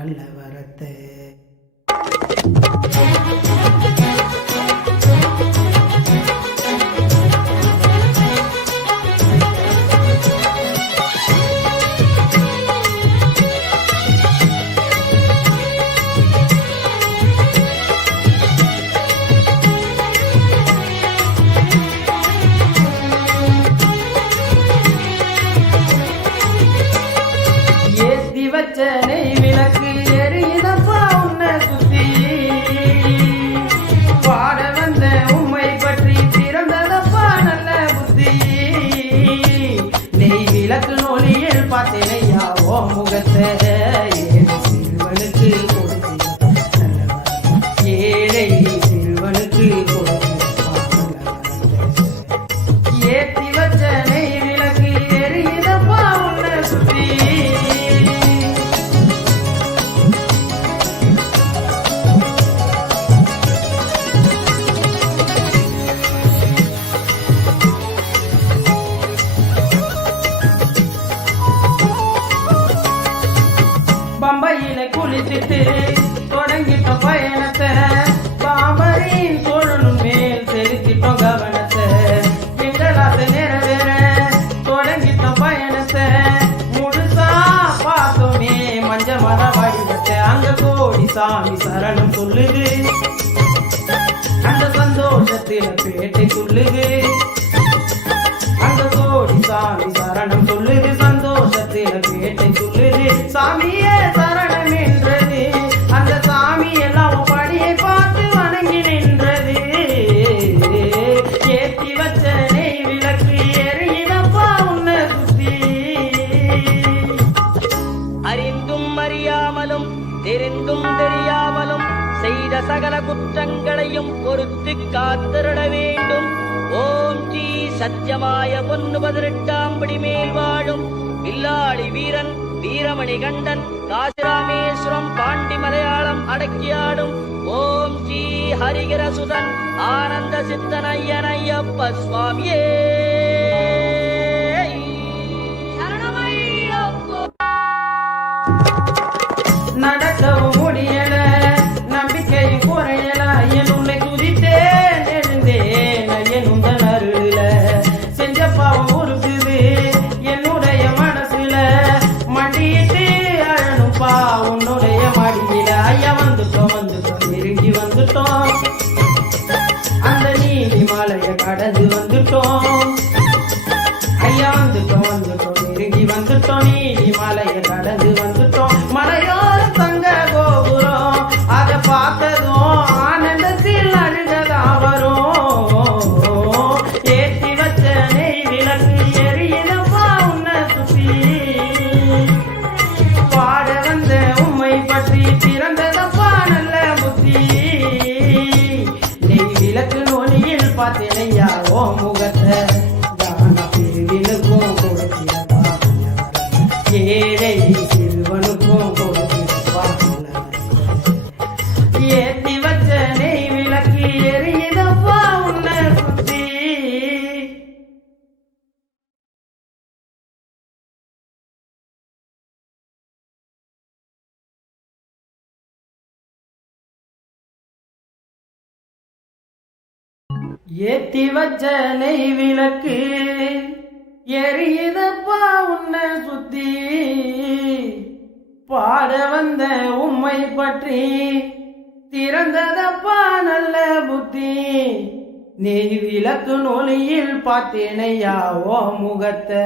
நல்ல வரத்தை நெய் விளக்கு எரியுதப்பா உன்னை சுத்தி பாட வந்த உம்மை பற்றி பிறந்ததப்பா நல்ல புத்தி நெய் விளக்கு நொலியில் பார்த்தேனையா ஓ முகத்தை சிறுவனுக்கு ஏழை சிறுவனுக்கு ஏத்தி வச்ச நெய் விளக்கு எரியுதப்பா உன்னை சுத்தி பம்பையில குளிச்சுட்டு தொடங்கிட்ட பயணத்தை பாமரின் தோழனும் மேல் செலுத்திட்டோம் கவனத்தை எங்களாத்து நிறைவேற தொடங்கிட்ட பயணத்தை முழுசா பார்த்தோமே மஞ்ச மர வடிவத்தை அங்க கோடி சாமி சரணம் சொல்லுது அந்த சந்தோஷத்தில பேட்டை சொல்லுது அங்க கோடி சாமி சரணம் சொல்லுது சந்தோஷத்தில பேட்டை சொல்லுது சாமியே சரணம் என்றது அந்த சாமி எல்லாம் படியை பார்த்து வணங்கி நின்றது ஏத்தி வச்ச நெய் விளக்கு எரியினப்பா உன்னை சுத்தி அறிந்தும் அறியாமலும் தெரிந்தும் தெரியாமலும் செய்த சகல குற்றங்களையும் பொறுத்து காத்திருட வேண்டும். ஓம் ஜி சத்தியமாய பொன்னு 18ஆம் படி மேல் வாழும் வில்லாளி வீரன் வீரமணி கண்டன் காசிராமேஸ்வரம் பாண்டி மலையாளம் அடக்கியாடும் ஓம் ஜி ஹரிகரசுதன் ஆனந்த சித்தன் ஐயனையப்ப சுவாமியே நடக்கவும் முடியல நம்பிக்கையும் குறையல என் உன்னை துதித்தேன் எழுந்தேன் என் உந்தன் அருள செஞ்ச பாவம் உருக்குது என்னுடைய மனசுல மண்டிட்டு அழனுப்பா உன்னுடைய மடியில ஐயா வந்துட்டோம் நெருங்கி வந்துட்டோம் அந்த நீலி மலைய கடந்து வந்துட்டோம் ஐயா வந்துட்டோம் நெருங்கி வந்துட்டோம் நீலி மலைய கடந்து வந்துட்டோம் மலையோர தங்க கோபுரம் அதை பார்த்ததும் ஆனந்தத்தில் அழுகதா வரும் ஏற்றி வச்ச நெய் விளக்கு எரியினப்பா உன்னை சுத்தி பாட வந்த உம்மை பற்றி பிறந்ததப்பா நல்ல புத்தி நெய் விளக்கு நொலியில் பார்த்தேனையா ஓ முகத்தை பிரிவினுக்கும் கொடுக்கிறப்பா ஏழை சிறுவனுக்கும் கொடுக்கிறப்பா ஏத்தி வச்ச நெய் விளக்கு எரியுதப்பா உன்னை சுத்தி ஏத்தி வச்ச நெய் விளக்கு எரியுதப்பா உன்னை சுத்தி பாட வந்த உம்மை பற்றி திறந்ததப்பா நல்ல புத்தி நெய் விளக்கு நொலியில் பார்த்தேனையா ஓ முகத்தை